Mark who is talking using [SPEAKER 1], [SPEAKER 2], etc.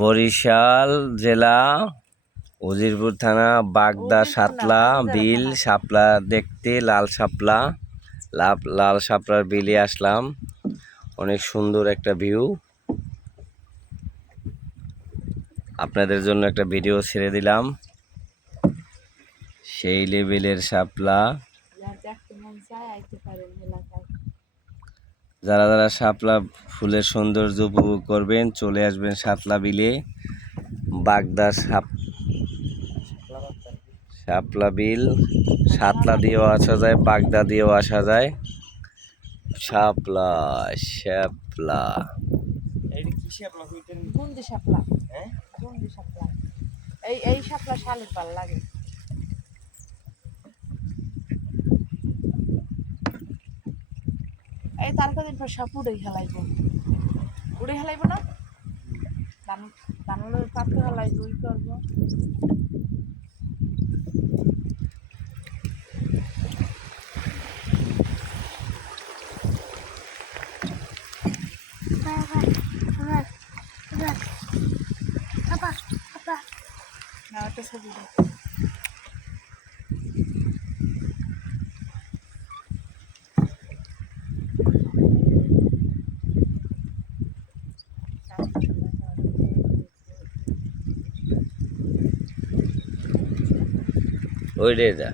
[SPEAKER 1] বরিশাল জেলা উজিরপুর থানা বাগদা সাতলা বিল শাপলা দেখতে লাল শাপলা লাভ লাল শাপলার বিলে আসলাম। অনেক সুন্দর একটা ভিউ। আপনাদের জন্য একটা ভিডিও ছেড়ে দিলাম। সেই লেভেলের শাপলা
[SPEAKER 2] যার
[SPEAKER 1] যারা শাপলা ফুলের সৌন্দর্য উপভোগ করবেন চলে আসবেন শাপলা বিলে। বাগদা সাপ শাপলা বিল। শাপলা দিয়েও আসা যায় বাগদা দিয়েও আসা যায়। শাপলা শ্যাপলা
[SPEAKER 3] হ্যাঁ?
[SPEAKER 2] এই এই শাপলা শালের পাল লাগে। এই তার কদিন পর সাপ উড়ে খেলাইব উড়ে খেলাইব না? ধান ধানের পাতে খেলাইব ওই করব। দাও
[SPEAKER 1] ওই রে যা